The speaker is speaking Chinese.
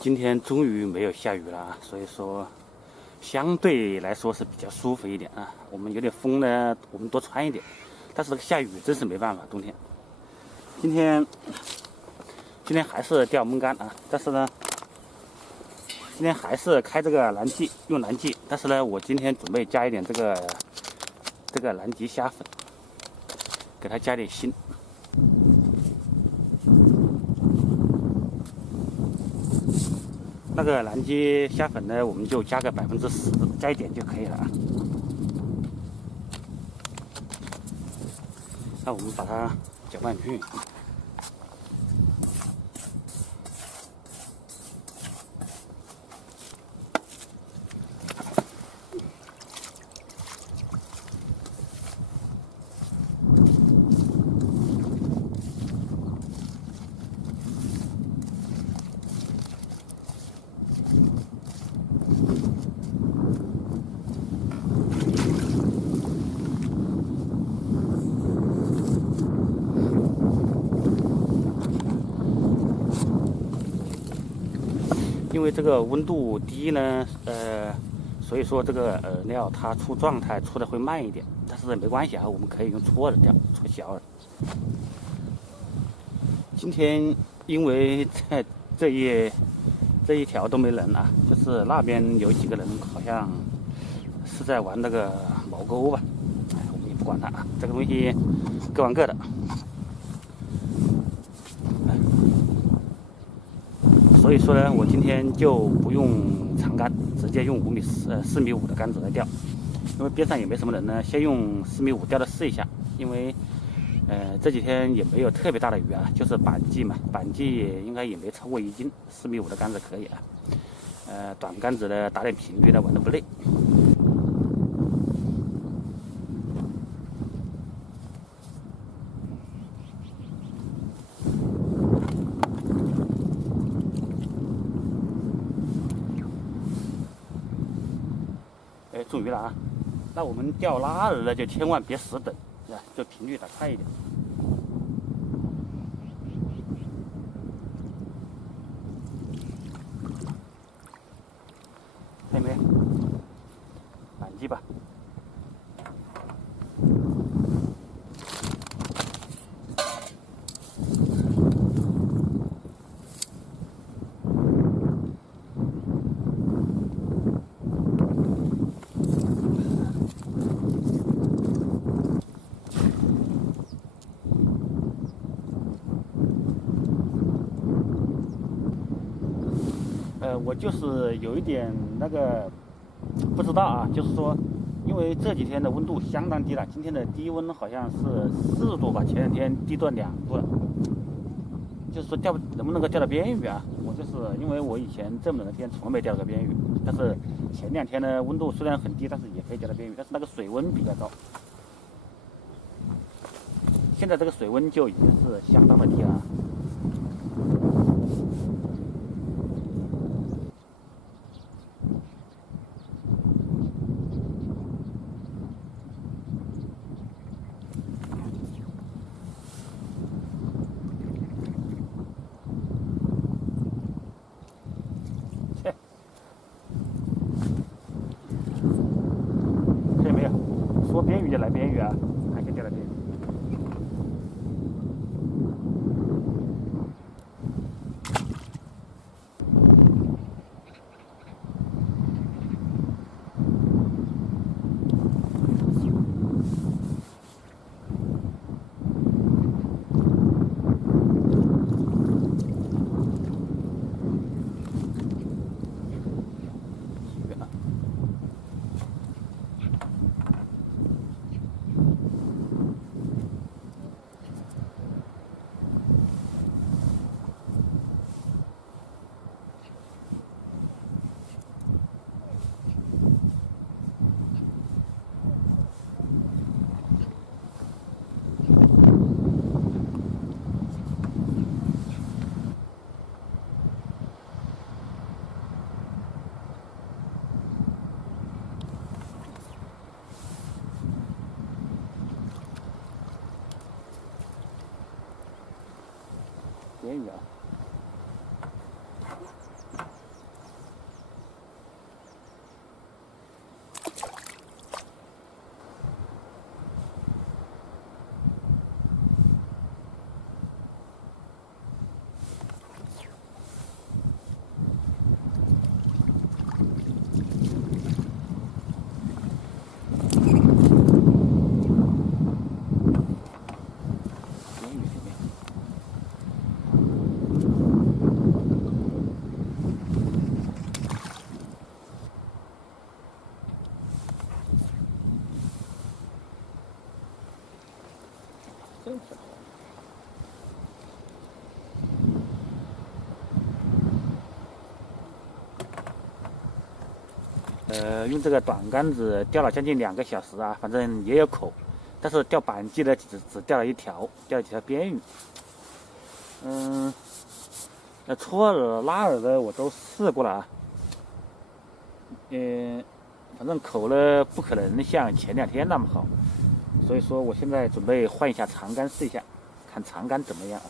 今天终于没有下雨了啊，所以说相对来说是比较舒服一点啊。我们有点风呢，我们多穿一点。但是这个下雨真是没办法，冬天。今天还是钓焖竿啊，但是呢，今天还是开这个蓝鲫，用蓝鲫。但是呢，我今天准备加一点这个蓝鲫虾粉，给它加点锌。那个蓝鲫虾粉呢，我们就加个10%，加一点就可以了啊。那我们把它搅拌均匀。因为这个温度低呢，所以说这个饵料它出状态出的会慢一点，但是没关系啊，我们可以用搓的钓，搓小饵。今天因为这一条都没人啊，就是那边有几个人好像是在玩那个毛钩吧，哎，我们也不管它啊，这个东西各玩各的。所以说呢，我今天就不用长竿，直接用4米5的竿子来钓，因为边上也没什么人呢，先用4米5钓着试一下。因为这几天也没有特别大的鱼啊，就是板鲫嘛，板鲫应该也没超过1斤，4米5的竿子可以啊。短竿子呢打点频率呢玩得不累。中鱼了啊！那我们钓拉饵呢，就千万别死等，是吧？就频率打快一点。看见没？板鲫吧。我就是有一点那个不知道啊，就是说，因为这几天的温度相当低了，今天的低温好像是4度吧，前两天低断2度了。就是说能不能够钓到边鱼啊？我就是因为我以前这么冷的天从来没钓到边鱼，但是前2天呢温度虽然很低，但是也可以钓到边鱼，但是那个水温比较高。现在这个水温就已经是相当的低了。看见没有？说边鱼就来边鱼啊，还可以钓到边鱼。边鱼啊。用这个短杆子钓了将近2个小时啊，反正也有口，但是钓板鲫呢只钓了一条，钓了几条边鱼。那戳饵、拉饵的我都试过了啊。反正口呢不可能像前2天那么好，所以说我现在准备换一下长杆试一下，看长杆怎么样啊。